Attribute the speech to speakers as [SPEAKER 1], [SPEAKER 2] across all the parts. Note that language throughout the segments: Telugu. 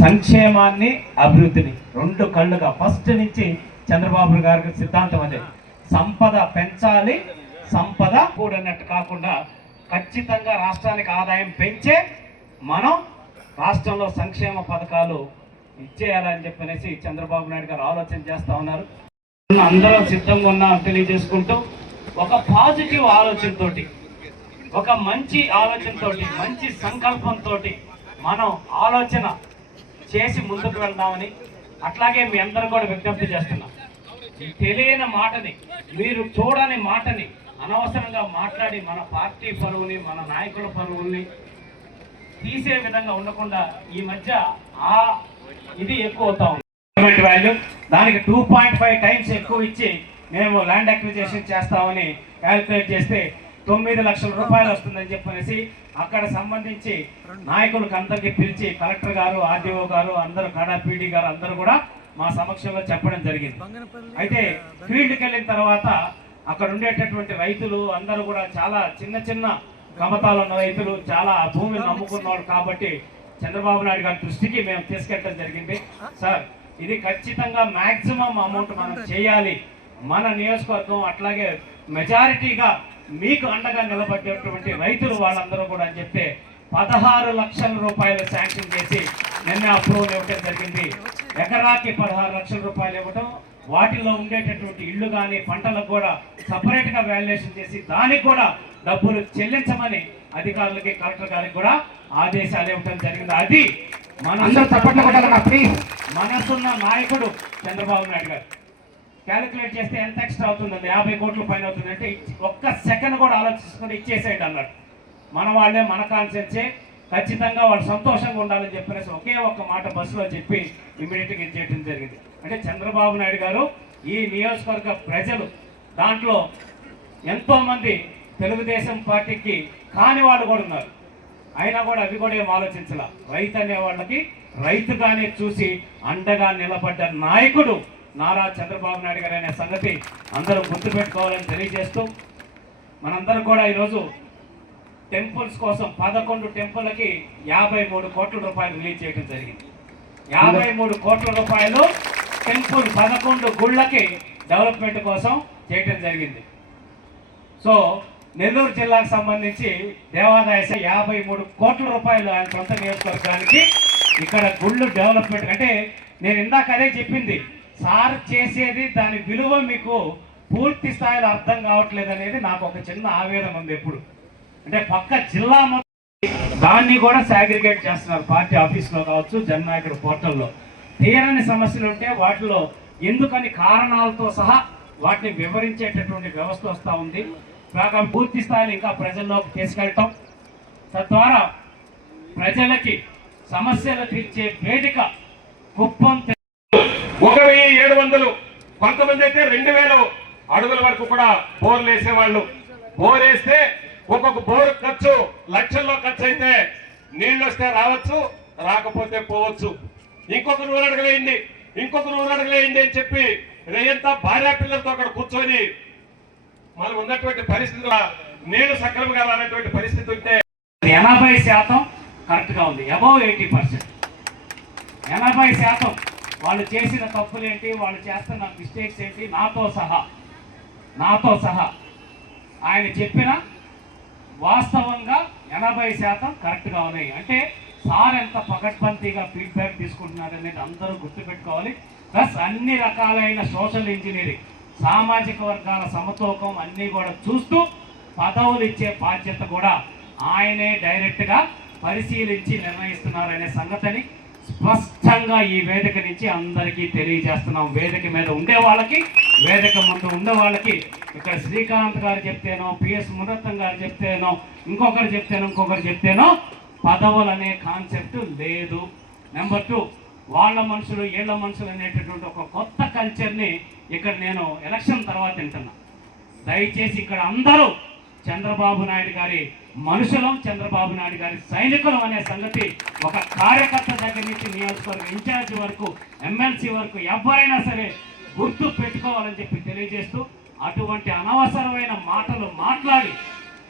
[SPEAKER 1] సంక్షేమాన్ని అభివృద్ధిని రెండు కళ్ళుగా. ఫస్ట్ నుంచి చంద్రబాబు గారికి సిద్ధాంతం అదే. సంపద పెంచాలి సంపద కూడనట్టు కాకుండా ఖచ్చితంగా రాష్ట్రానికి ఆదాయం పెంచే మనం రాష్ట్రంలో సంక్షేమ పథకాలు ఇచ్చేయాలని చెప్పనేసి చంద్రబాబు నాయుడు గారు ఆలోచన చేస్తా ఉన్నారు. అందరం సిద్ధంగా ఉన్నా తెలియజేసుకుంటూ ఒక పాజిటివ్ ఆలోచనతోటి ఒక మంచి ఆలోచనతోటి మంచి సంకల్పంతో మనం ఆలోచన చేసి ముందుకు వెళ్దామని అట్లాగే మీ అందరూ కూడా విజ్ఞప్తి చేస్తున్నాం. తెలియని మాటని మీరు చూడని మాటని అనవసరంగా మాట్లాడి మన పార్టీ పరువుని మన నాయకుల పరువుల్ని తీసే విధంగా ఉండకుండా ఈ మధ్య ఆ ఇది ఎక్కువ అవుతా ఉంది. వాల్యూ దానికి టూ పాయింట్ ఫైవ్ టైమ్స్ ఎక్కువ ఇచ్చి మేము ల్యాండ్ అక్విజిషన్ చేస్తామని క్యాల్కులేట్ చేస్తే తొమ్మిది లక్షల రూపాయలు వస్తుందని చెప్పనేసి అక్కడ సంబంధించి నాయకులకు అందరికీ పిలిచి కలెక్టర్ గారు ఆర్డీఓ గారు అందరూ కడా పీడీ గారు అందరూ కూడా మా సమక్షంలో చెప్పడం జరిగింది. అయితే ఫీల్డ్కి వెళ్ళిన తర్వాత అక్కడ ఉండేటటువంటి రైతులు అందరూ కూడా చాలా చిన్న చిన్న కమతాలు ఉన్న రైతులు చాలా భూమిని నమ్ముకున్నవాడు కాబట్టి చంద్రబాబు నాయుడు గారి దృష్టికి మేము తీసుకెళ్ళడం జరిగింది. సార్ ఇది ఖచ్చితంగా మాక్సిమం అమౌంట్ మనం చేయాలి. మన నియోజకవర్గం అట్లాగే మెజారిటీగా మీకు అండగా నిలబడేటువంటి రైతులు వాళ్ళందరూ కూడా అని చెప్తే పదహారు లక్షల రూపాయలు శాంక్షన్ చేసి నిన్న అప్రూవల్ ఇవ్వడం జరిగింది. ఎకరాకి పదహారు లక్షల రూపాయలు ఇవ్వటం వాటిల్లో ఉండేటటువంటి ఇళ్ళు కానీ పంటలకు కూడా సపరేట్గా వాల్యుయేషన్ చేసి దానికి కూడా డబ్బులు చెల్లించమని అధికారులకి కలెక్టర్ గారికి కూడా ఆదేశాలు ఇవ్వడం జరిగింది. అది మనసున్న నాయకుడు చంద్రబాబు నాయుడు గారు. క్యాలిక్యులేట్ చేస్తే ఎంత ఎక్స్ట్రా అవుతుందండి? యాభై కోట్ల పైన అవుతుంది అంటే ఒక్క సెకండ్ కూడా ఆలోచించుకొని ఇచ్చేసేయండి అన్నాడు. మన వాళ్ళే మన కాన్సెన్సే ఖచ్చితంగా వాళ్ళు సంతోషంగా ఉండాలని చెప్పేసి ఒకే ఒక్క మాట బస్సులో చెప్పి ఇమీడియట్గా ఇది చేయడం జరిగింది. అంటే చంద్రబాబు నాయుడు గారు ఈ నియోజకవర్గ ప్రజలు దాంట్లో ఎంతోమంది తెలుగుదేశం పార్టీకి కాని వాళ్ళు కూడా ఉన్నారు. అయినా కూడా అవి కూడా ఏం ఆలోచించాల. రైతు అనే వాళ్ళకి రైతుగానే చూసి అండగా నిలబడ్డ నాయకుడు నారా చంద్రబాబు నాయుడు గారు అనే సంగతి అందరూ గుర్తుపెట్టుకోవాలని తెలియజేస్తూ మనందరం కూడా ఈరోజు టెంపుల్స్ కోసం పదకొండు టెంపుల్కి యాభై మూడు కోట్ల రూపాయలు రిలీజ్ చేయడం జరిగింది. యాభై మూడు కోట్ల రూపాయలు టెంపుల్ పదకొండు గుళ్ళకి డెవలప్మెంట్ కోసం చేయడం జరిగింది. సో నెల్లూరు జిల్లాకు సంబంధించి దేవాదాయ యాభై మూడు కోట్ల రూపాయలు ఆయన సొంత నియోజకవర్గానికి ఇక్కడ గుళ్ళు డెవలప్మెంట్ అంటే నేను ఇందాక అదే చెప్పింది. సార్ చేసేది దాని విలువ మీకు పూర్తి స్థాయిలో అర్థం కావట్లేదు అనేది నాకు ఒక చిన్న ఆవేదన ఉంది ఎప్పుడు. అంటే పక్క జిల్లా దాన్ని కూడా సాగ్రిగేట్ చేస్తున్నారు పార్టీ ఆఫీస్లో కావచ్చు జననాయకుడు పోర్టల్లో. తీరని సమస్యలు ఉంటే వాటిలో ఎందుకని కారణాలతో సహా వాటిని వివరించేటటువంటి వ్యవస్థ వస్తూ ఉంది. కాగా పూర్తి స్థాయిలో ఇంకా ప్రజల్లోకి తీసుకెళ్ళటం. తద్వారా ప్రజలకి సమస్యలు తీర్చే వేదిక కుప్పం
[SPEAKER 2] ఒక వెయ్యి ఏడు వందలు. కొంతమంది అయితే రెండు వేలు అడుగుల వరకు కూడా బోర్లు వేసేవాళ్ళు బోర్ వేస్తే ఒక్కొక్క బోరు ఖర్చు లక్షల్లో ఖర్చు అయితే నీళ్ళు వస్తే రావచ్చు రాకపోతే పోవచ్చు. ఇంకొక నూరు అడగలేయండి ఇంకొక నూరు అడగలేయండి అని చెప్పి రేయంతా భార్యా పిల్లలతో అక్కడ కూర్చొని మనం ఉన్నటువంటి పరిస్థితుల నీళ్ళు సక్రమంగా రానటువంటి పరిస్థితి ఉంటే
[SPEAKER 1] ఎనభై శాతం కరెక్ట్గా ఉంది అబౌవ్ ఎయిటీ పర్సెంట్. ఎనభై శాతం వాళ్ళు చేసిన తప్పులేంటి వాళ్ళు చేస్తున్న మిస్టేక్స్ ఏంటి నాతో సహా నాతో సహా. ఆయన చెప్పిన వాస్తవంగా ఎనభై శాతం కరెక్ట్గా ఉన్నాయి. అంటే సార్ ఎంత పకడ్బందీగా ఫీడ్బ్యాక్ తీసుకుంటున్నారు అనేది అందరూ గుర్తుపెట్టుకోవాలి. ప్లస్ అన్ని రకాలైన సోషల్ ఇంజనీరింగ్ సామాజిక వర్గాల సమతూకం అన్నీ కూడా చూస్తూ పదవులు ఇచ్చే బాధ్యత కూడా ఆయనే డైరెక్ట్గా పరిశీలించి నిర్ణయిస్తున్నారనే సంగతిని స్పష్టంగా ఈ వేదిక నుంచి అందరికీ తెలియజేస్తున్నాం. వేదిక మీద ఉండే వాళ్ళకి వేదిక ముందు ఉన్న వాళ్ళకి ఇక్కడ శ్రీకాంత్ గారు చెప్తేనో పిఎస్ మునత్తం గారు చెప్తేనో ఇంకొకరు చెప్తేనో ఇంకొకరు చెప్తేనో పదవులు అనే కాన్సెప్ట్ లేదు. నెంబర్ టూ వాళ్ళ మనుషులు ఏళ్ళ మనుషులు అనేటటువంటి ఒక కొత్త కల్చర్ని ఇక్కడ నేను ఎలక్షన్ తర్వాత వింటున్నా. దయచేసి ఇక్కడ అందరూ చంద్రబాబు నాయుడు గారి మనుషులం చంద్రబాబు నాయుడు గారి సైనికులం అనే సంగతి ఒక కార్యకర్త దగ్గర నుంచి నియోజకవర్గ ఇన్ఛార్జ్ వరకు ఎమ్మెల్సీ వరకు ఎవరైనా సరే గుర్తు పెట్టుకోవాలని చెప్పి తెలియజేస్తూ అటువంటి అనవసరమైన మాటలు మాట్లాడి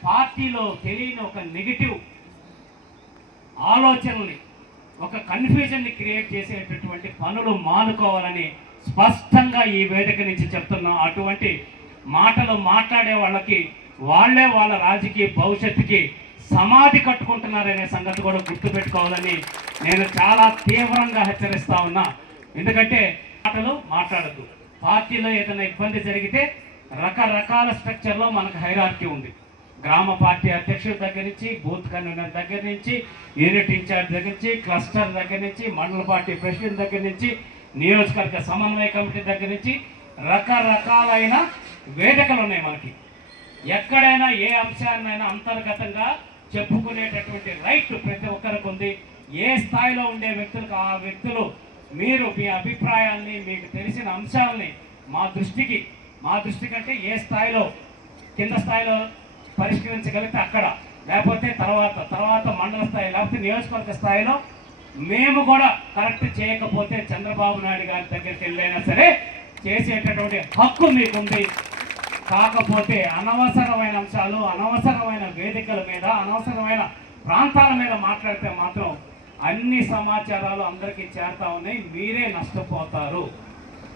[SPEAKER 1] పార్టీలో తెలియని ఒక నెగిటివ్ ఆలోచనల్ని ఒక కన్ఫ్యూజన్ని క్రియేట్ చేసేటటువంటి పనులు మానుకోవాలని స్పష్టంగా ఈ వేదిక నుంచి చెప్తున్నాం. అటువంటి మాటలు మాట్లాడే వాళ్ళకి వాళ్ళే వాళ్ళ రాజకీయ భవిష్యత్తుకి సమాధి కట్టుకుంటున్నారనే సంగతి కూడా గుర్తుపెట్టుకోవాలని నేను చాలా తీవ్రంగా హెచ్చరిస్తా ఉన్నా. ఎందుకంటే మాటలు మాట్లాడద్దు. పార్టీలో ఏదైనా ఇబ్బంది జరిగితే రకరకాల స్ట్రక్చర్లో మనకు హైరార్కీ ఉంది. గ్రామ పార్టీ అధ్యక్షుడి దగ్గర నుంచి బూత్ కన్వీనర్ దగ్గర నుంచి యూనిట్ ఇన్ఛార్జ్ దగ్గర నుంచి క్లస్టర్ దగ్గర నుంచి మండల పార్టీ ప్రెసిడెంట్ దగ్గర నుంచి నియోజకవర్గ సమన్వయ కమిటీ దగ్గర నుంచి రకరకాలైన వేదికలు ఉన్నాయి మనకి. ఎక్కడైనా ఏ అంశాన్నైనా అంతర్గతంగా చెప్పుకునేటటువంటి రైట్ ప్రతి ఒక్కరికి ఉంది. ఏ స్థాయిలో ఉండే వ్యక్తులకు ఆ వ్యక్తులు మీరు మీ అభిప్రాయాల్ని మీకు తెలిసిన అంశాలని మా దృష్టికి మా దృష్టి కంటే ఏ స్థాయిలో కింద స్థాయిలో పరిష్కరించగలిగితే అక్కడ. లేకపోతే తర్వాత తర్వాత మండల స్థాయి లేకపోతే నియోజకవర్గ స్థాయిలో మేము కూడా కరెక్ట్ చేయకపోతే చంద్రబాబు నాయుడు గారి దగ్గరికి వెళ్ళైనా సరే చేసేటటువంటి హక్కు మీకుంది. కాకపోతే అనవసరమైన అంశాలు అనవసరమైన వేదికల మీద అనవసరమైన ప్రాంతాల మీద మాట్లాడితే మాత్రం అన్ని సమాచారాలు అందరికీ చేరుతా ఉన్నాయి. మీరే నష్టపోతారు.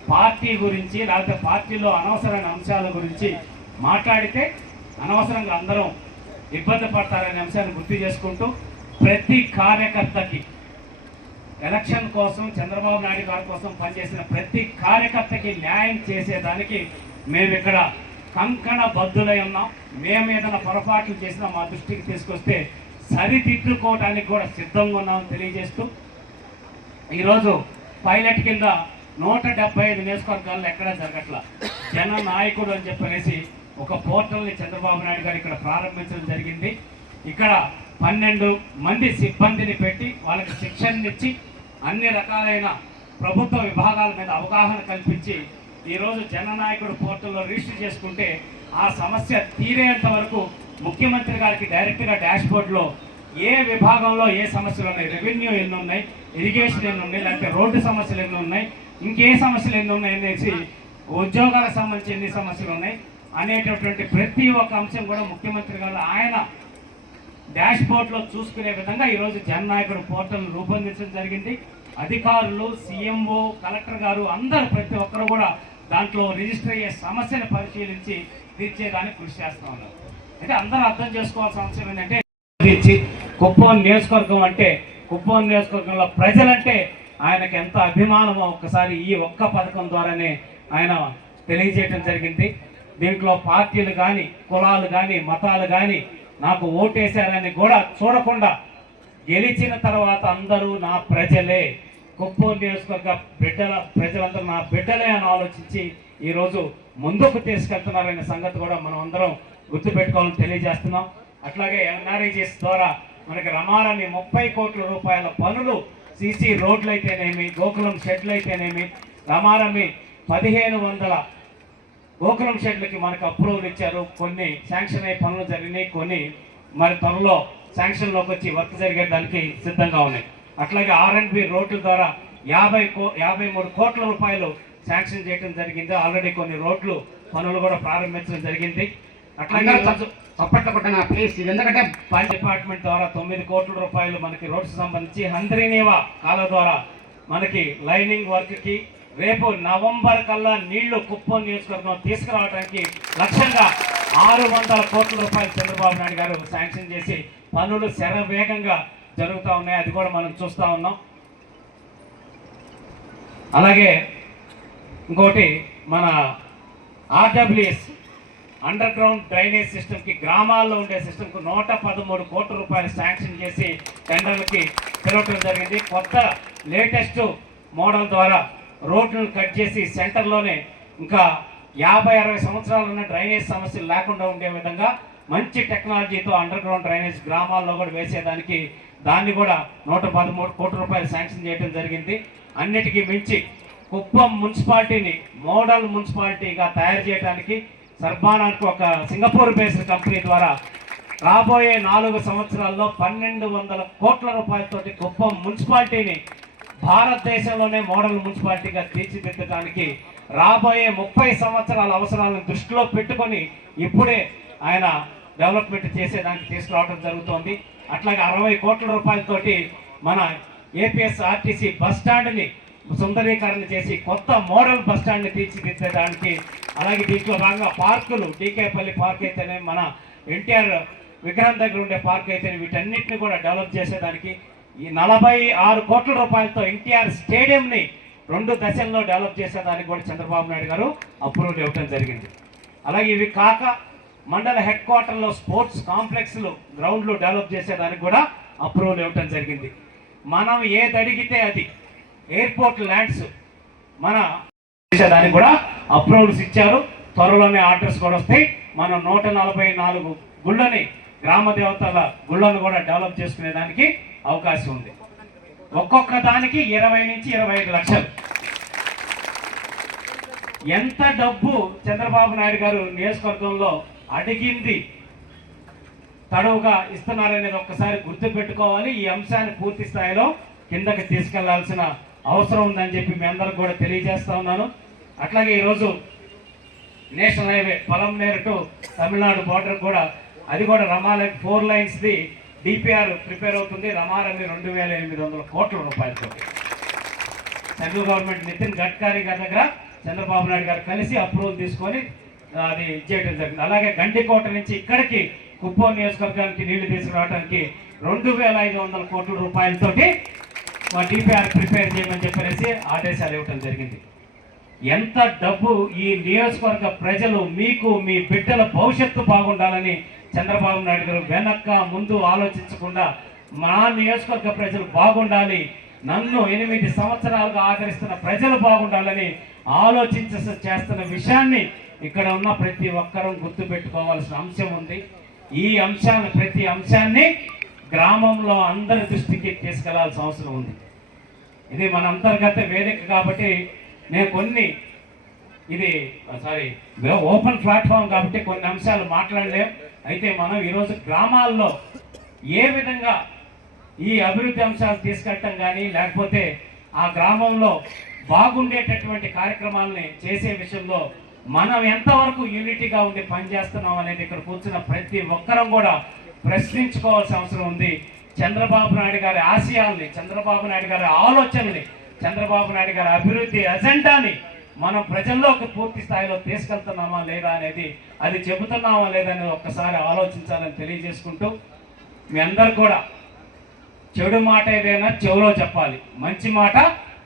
[SPEAKER 1] పార్టీ గురించి లేకపోతే పార్టీలో అనవసరమైన అంశాల గురించి మాట్లాడితే అనవసరంగా అందరం ఇబ్బంది పడతారనే అంశాన్ని గుర్తు చేసుకుంటూ ప్రతి కార్యకర్తకి ఎలక్షన్ కోసం చంద్రబాబు నాయుడు గారి కోసం పనిచేసిన ప్రతి కార్యకర్తకి న్యాయం చేసేదానికి మేము ఇక్కడ కంకణ బద్దులై ఉన్నాం. మేము ఏదైనా పొరపాట్లు చేసినా మా దృష్టికి తీసుకొస్తే సరిదిద్దుకోవడానికి కూడా సిద్ధంగా ఉన్నామని తెలియజేస్తూ ఈరోజు పైలట్ కింద నూట డెబ్బై ఐదు నియోజకవర్గాల్లో ఎక్కడా జరగట్ల. జన నాయకుడు అని చెప్పనేసి ఒక పోర్టల్ని చంద్రబాబు నాయుడు గారు ఇక్కడ ప్రారంభించడం జరిగింది. ఇక్కడ పన్నెండు మంది సిబ్బందిని పెట్టి వాళ్ళకి శిక్షణ ఇచ్చి అన్ని రకాలైన ప్రభుత్వ విభాగాల మీద అవగాహన కల్పించి ఈరోజు జననాయకుడు పోర్టల్లో రిజిస్టర్ చేసుకుంటే ఆ సమస్య తీరేంత వరకు ముఖ్యమంత్రి గారికి డైరెక్ట్గా డాష్ బోర్డ్లో ఏ విభాగంలో ఏ సమస్యలు ఉన్నాయి? రెవెన్యూ ఎన్ని ఉన్నాయి ఇరిగేషన్ ఎన్ని ఉన్నాయి లేకపోతే రోడ్డు సమస్యలు ఎన్ని ఉన్నాయి ఇంకే సమస్యలు ఎన్ని ఉన్నాయి అనేసి ఉద్యోగాలకు సంబంధించి ఎన్ని సమస్యలు ఉన్నాయి? అనేటటువంటి ప్రతి ఒక్క అంశం కూడా ముఖ్యమంత్రి గారు ఆయన డాష్ బోర్డ్లో చూసుకునే విధంగా ఈరోజు జననాయకుడు పోర్టల్ రూపొందించడం జరిగింది. అధికారులు సీఎంఓ కలెక్టర్ గారు అందరూ ప్రతి ఒక్కరు కూడా దాంట్లో రిజిస్టర్ అయ్యే సమస్యను పరిశీలించి తీర్చేదానికి కృషి చేస్తా ఉన్నారు. అయితే అందరూ అర్థం చేసుకోవాల్సిన అవసరం ఏంటంటే ఇచ్చి కుప్పం నియోజకవర్గం అంటే కుప్పం నియోజకవర్గంలో ప్రజలంటే ఆయనకి ఎంత అభిమానమో ఒక్కసారి ఈ ఒక్క పథకం ద్వారానే ఆయన తెలియజేయటం జరిగింది. దీంట్లో పార్టీలు కానీ కులాలు కానీ మతాలు కానీ నాకు ఓటేశారని కూడా చూడకుండా గెలిచిన తర్వాత అందరూ నా ప్రజలే. కుప్పం నియోజకవర్గ బిడ్డల ప్రజలందరూ నా బిడ్డలే అని ఆలోచించి ఈరోజు ముందుకు తీసుకెళ్తున్నారనే సంగతి కూడా మనం అందరం గుర్తుపెట్టుకోవాలని తెలియజేస్తున్నాం. అట్లాగే ఎన్ఆర్ఐజెస్ ద్వారా మనకి రమారమి ముప్పై కోట్ల రూపాయల పనులు సీసీ రోడ్లు అయితేనేమి గోకులం షెడ్లు అయితేనేమి రమారమి పదిహేను వందల గోకులం షెడ్లకి మనకు అప్రూవల్ ఇచ్చారు. కొన్ని శాంక్షన్ అయ్యే పనులు జరిగినాయి. కొన్ని మరి త్వరలో శాంక్షన్లోకి వచ్చి వర్క్ జరిగేదానికి సిద్ధంగా ఉన్నాయి. అట్లాగే ఆర్ రోడ్ల ద్వారా యాభై కో యాభై మూడు కోట్ల రూపాయలు శాంక్షన్ చేయడం జరిగింది. ఆల్రెడీ కొన్ని రోడ్లు పనులు కూడా ప్రారంభించడం జరిగింది. అట్లాగే
[SPEAKER 3] చప్పట్లు కొట్టిన ప్లీజ్ ఇది. ఎందుకంటే
[SPEAKER 1] ఫైర్ డిపార్ట్మెంట్ ద్వారా తొమ్మిది కోట్ల రూపాయలు మనకి రోడ్స్ సంబంధించి హంద్రీనేవా కాల ద్వారా మనకి లైనింగ్ వర్క్కి రేపు నవంబర్ కల్లా నీళ్ళు కుప్పం నియోజకవర్గం తీసుకురావడానికి లక్ష్యంగా ఆరు వందల కోట్ల రూపాయలు చంద్రబాబు నాయుడు గారు శాంక్షన్ చేసి పనులు శరవేగంగా జరుగుతూ ఉన్నాయి. అది కూడా మనం చూస్తూ ఉన్నాం. అలాగే ఇంకోటి మన ఆర్డబ్ల్యూఎస్ అండర్ గ్రౌండ్ డ్రైనేజ్ సిస్టమ్కి గ్రామాల్లో ఉండే సిస్టమ్కి నూట పదమూడు కోట్ల రూపాయలు శాంక్షన్ చేసి టెండర్లకి పిలవటం జరిగింది. కొత్త లేటెస్ట్ మోడల్ ద్వారా రోడ్లను కట్ చేసి సెంటర్లోనే ఇంకా యాభై అరవై సంవత్సరాలు ఉన్న డ్రైనేజ్ సమస్యలు లేకుండా ఉండే విధంగా మంచి టెక్నాలజీతో అండర్ గ్రౌండ్ డ్రైనేజ్ గ్రామాల్లో కూడా వేసేదానికి దాన్ని కూడా నూట పదమూడు కోట్ల రూపాయలు శాంక్షన్ చేయడం జరిగింది. అన్నిటికీ మించి కుప్పం మున్సిపాలిటీని మోడల్ మున్సిపాలిటీగా తయారు చేయడానికి సర్బానాకు ఒక సింగపూర్ బేస్డ్ కంపెనీ ద్వారా రాబోయే నాలుగు సంవత్సరాల్లో పన్నెండు వందల కోట్ల రూపాయలతోటి గొప్ప మున్సిపాలిటీని భారతదేశంలోనే మోడల్ మున్సిపాలిటీగా తీర్చిదిద్దడానికి రాబోయే ముప్పై సంవత్సరాల అవసరాలను దృష్టిలో పెట్టుకొని ఇప్పుడే ఆయన డెవలప్మెంట్ చేసేదానికి తీసుకురావడం జరుగుతోంది. అట్లాగే అరవై కోట్ల రూపాయలతోటి మన ఏపీఎస్ ఆర్టీసీ బస్ స్టాండ్ని సుందరీకరణ చేసి కొత్త మోడల్ బస్ స్టాండ్ని తీర్చిదిద్దడానికి అలాగే దీంట్లో భాగంగా పార్కులు డీకేపల్లి పార్క్ అయితేనే మన ఎన్టీఆర్ విగ్రహం దగ్గర ఉండే పార్క్ అయితే వీటన్నిటిని కూడా డెవలప్ చేసేదానికి ఈ నలభై ఆరు కోట్ల రూపాయలతో ఎన్టీఆర్ స్టేడియంని రెండు దశల్లో డెవలప్ చేసేదానికి కూడా చంద్రబాబు నాయుడు గారు అప్రూవల్ ఇవ్వడం జరిగింది. అలాగే ఇవి కాక మండల హెడ్ క్వార్టర్లో స్పోర్ట్స్ కాంప్లెక్స్లు గ్రౌండ్లు డెవలప్ చేసేదానికి కూడా అప్రూవల్ ఇవ్వడం జరిగింది. మనం ఏది అడిగితే అది ఎయిర్పోర్ట్ ల్యాండ్స్ మన చేసేదానికి కూడా అప్రూవల్స్ ఇచ్చారు. త్వరలోనే ఆర్డర్స్ కూడా వస్తాయి. మనం నూట నలభై నాలుగు గుళ్ళని గ్రామ దేవతల గుళ్ళను కూడా డెవలప్ చేసుకునే దానికి అవకాశం ఉంది. ఒక్కొక్క దానికి ఇరవై నుంచి ఇరవై ఐదు లక్షలు. ఎంత డబ్బు చంద్రబాబు నాయుడు గారు నియోజకవర్గంలో అడిగింది తడవుగా ఇస్తున్నారనేది ఒక్కసారి గుర్తు పెట్టుకోవాలి. ఈ అంశాన్ని పూర్తి స్థాయిలో కిందకి తీసుకెళ్ళాల్సిన అవసరం ఉందని చెప్పి మీ అందరికి కూడా తెలియజేస్తా ఉన్నాను. అట్లాగే ఈరోజు national highway Polamneru to Tamil Nadu border కూడా అది కూడా రమాల ఫోర్ లైన్స్ది డిపిఆర్ ప్రిపేర్ అవుతుంది. రమారమి రెండు వేల ఎనిమిది వందల కోట్ల రూపాయలతో. సెంట్రల్ గవర్నమెంట్ నితిన్ గడ్కరీ గారి దగ్గర చంద్రబాబు నాయుడు గారు కలిసి అప్రూవల్ తీసుకొని అది ఇచ్చేయడం జరిగింది. అలాగే గండికోట నుంచి ఇక్కడికి కుప్పం నియోజకవర్గానికి నీళ్ళు తీసుకురావడానికి రెండు వేల ఐదు వందల కోట్ల రూపాయలతోటి మా డిపిఆర్ ప్రిపేర్ చేయమని చెప్పేసి ఆదేశాలు ఇవ్వడం జరిగింది. ఎంత డబ్బు ఈ నియోజకవర్గ ప్రజలు మీకు మీ బిడ్డల భవిష్యత్తు బాగుండాలని చంద్రబాబు నాయుడు గారు వెనక్క ముందు ఆలోచించకుండా మా నియోజకవర్గ ప్రజలు బాగుండాలి నన్ను ఎనిమిది సంవత్సరాలుగా ఆదరిస్తున్న ప్రజలు బాగుండాలని ఆలోచించ చేస్తున్న విషయాన్ని ఇక్కడ ఉన్న ప్రతి ఒక్కరూ గుర్తుపెట్టుకోవాల్సిన అంశం ఉంది. ఈ అంశాన్ని ప్రతి అంశాన్ని గ్రామంలో అందరి దృష్టికి తీసుకెళ్ళాల్సిన అవసరం ఉంది. ఇది మన అంతర్గత వేదిక కాబట్టి నేను కొన్ని ఇది సారీ ఓపెన్ ప్లాట్ఫామ్ కాబట్టి కొన్ని అంశాలు మాట్లాడలేం. అయితే మనం ఈరోజు గ్రామాల్లో ఏ విధంగా ఈ అభివృద్ధి అంశాలు తీసుకెళ్ళటం కానీ లేకపోతే ఆ గ్రామంలో బాగుండేటటువంటి కార్యక్రమాలని చేసే విషయంలో మనం ఎంతవరకు యూనిటీగా ఉండి పనిచేస్తున్నాం అనేది ఇక్కడ కూర్చున్న ప్రతి ఒక్కరం కూడా ప్రశ్నించుకోవాల్సిన అవసరం ఉంది. చంద్రబాబు నాయుడు గారి ఆశయాల్ని చంద్రబాబు నాయుడు గారి ఆలోచనని చంద్రబాబు నాయుడు గారి అభివృద్ధి అజెండాని మనం ప్రజల్లోకి పూర్తి స్థాయిలో తీసుకెళ్తున్నామా లేదా అనేది అది చెబుతున్నామా లేదా అనేది ఒక్కసారి ఆలోచించాలని తెలియజేసుకుంటూ మీ అందరు కూడా చెడు మాట ఏదైనా చెవులో చెప్పాలి మంచి మాట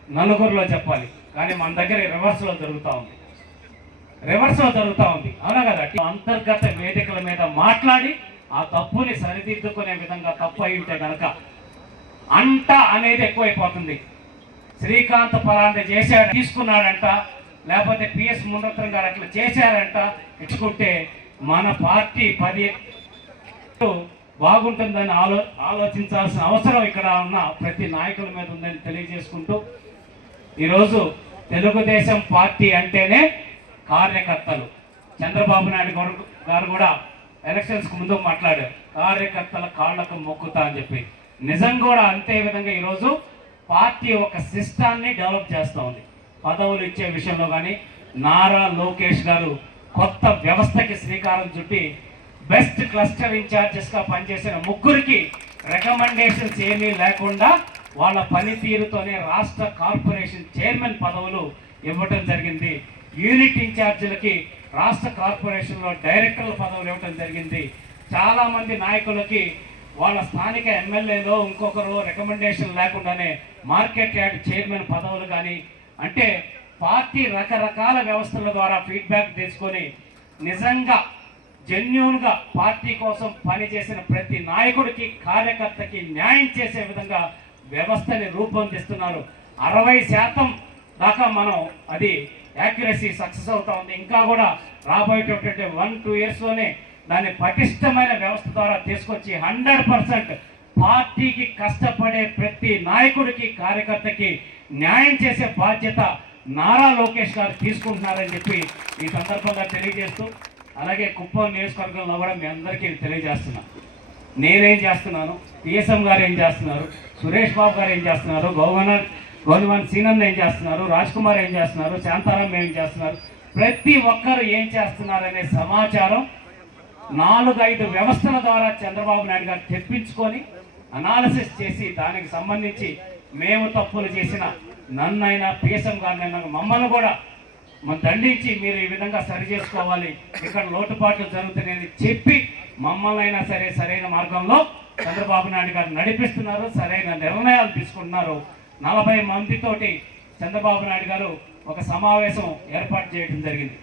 [SPEAKER 1] నలుగురిలో చెప్పాలి. కానీ మన దగ్గర రివర్స్లో జరుగుతూ ఉంది. రివర్స్లో జరుగుతూ ఉంది. అవునా కదా? అంతర్గత వేదికల మీద మాట్లాడి ఆ తప్పుని సరిదిద్దుకునే విధంగా తప్పు అయి ఉంటే కనుక అంట అనేది ఎక్కువైపోతుంది. శ్రీకాంత్ పరాంత చేశాడు తీసుకున్నాడంట. లేకపోతే పిఎస్ మునరత్నం గారు అట్లా చేశారంట. ఇచ్చుకుంటే మన పార్టీ పది బాగుంటుందని ఆలో ఆలోచించాల్సిన అవసరం ఇక్కడ ఉన్న ప్రతి నాయకుల మీద ఉందని తెలియజేసుకుంటూ ఈరోజు తెలుగుదేశం పార్టీ అంటేనే కార్యకర్తలు. చంద్రబాబు నాయుడు గారు గారు కూడా ఎలక్షన్స్కి ముందు మాట్లాడారు. కార్యకర్తల కాళ్ళకు మొక్కుతా అని చెప్పి. నిజం కూడా అంతే విధంగా ఈరోజు పార్టీ ఒక సిస్టాన్ని డెవలప్ చేస్తూ ఉంది. పదవులు ఇచ్చే విషయంలో కానీ నారా లోకేష్ గారు కొత్త వ్యవస్థకి శ్రీకారం చుట్టి బెస్ట్ క్లస్టర్ ఇన్ఛార్జెస్గా పనిచేసిన ముగ్గురికి రికమెండేషన్స్ ఏమీ లేకుండా వాళ్ళ పనితీరుతోనే రాష్ట్ర కార్పొరేషన్ చైర్మన్ పదవులు ఇవ్వటం జరిగింది. యూనిట్ ఇన్ఛార్జీలకి రాష్ట్ర కార్పొరేషన్లో డైరెక్టర్ల పదవులు ఇవ్వటం జరిగింది. చాలామంది నాయకులకి వాళ్ళ స్థానిక ఎమ్మెల్యేలో ఇంకొకరు రికమెండేషన్ లేకుండానే మార్కెట్ యార్డ్ చైర్మన్ పదవులు కానీ అంటే పార్టీ రకరకాల వ్యవస్థల ద్వారా ఫీడ్బ్యాక్ తీసుకొని నిజంగా జెన్యున్గా పార్టీ కోసం పనిచేసిన ప్రతి నాయకుడికి కార్యకర్తకి న్యాయం చేసే విధంగా వ్యవస్థని రూపొందిస్తున్నారు. అరవై శాతం దాకా మనం అది యాక్యురసీ సక్సెస్ అవుతా ఉంది. ఇంకా కూడా రాబోయేటటువంటి వన్ టూ ఇయర్స్లోనే దాన్ని పటిష్టమైన వ్యవస్థ ద్వారా తీసుకొచ్చి హండ్రెడ్ పర్సెంట్ పార్టీకి కష్టపడే ప్రతి నాయకుడికి కార్యకర్తకి న్యాయం చేసే బాధ్యత నారా లోకేష్ గారు తీసుకుంటున్నారని చెప్పి ఈ సందర్భంగా తెలియజేస్తూ అలాగే కుప్పం నియోజకవర్గంలో కూడా మీ అందరికీ తెలియజేస్తున్నా. నేనేం చేస్తున్నాను? పిఎస్ఎం గారు ఏం చేస్తున్నారు? సురేష్ బాబు గారు ఏం చేస్తున్నారు? గవర్నర్ గవర్నమెంట్ సీనన్ ఏం చేస్తున్నారు? రాజ్ కుమార్ ఏం చేస్తున్నారు? శాంతారాం ఏం చేస్తున్నారు? ప్రతి ఒక్కరు ఏం చేస్తున్నారు అనే సమాచారం నాలుగు ఐదు వ్యవస్థల ద్వారా చంద్రబాబు నాయుడు గారు తెప్పించుకొని అనాలిసిస్ చేసి దానికి సంబంధించి మేము తప్పులు చేసిన నన్నైనా పిఎస్ఎం గారినైనా మమ్మల్ని కూడా మనం దండించి మీరు ఈ విధంగా సరి చేసుకోవాలి. ఇక్కడ లోటుపాట్లు జరుగుతున్నాయని చెప్పి మమ్మల్ని అయినా సరే సరైన మార్గంలో చంద్రబాబు నాయుడు గారు నడిపిస్తున్నారు సరైన నిర్ణయాలు తీసుకుంటున్నారు. నలభై మందితోటి చంద్రబాబు నాయుడు గారు ఒక సమావేశం ఏర్పాటు చేయడం జరిగింది.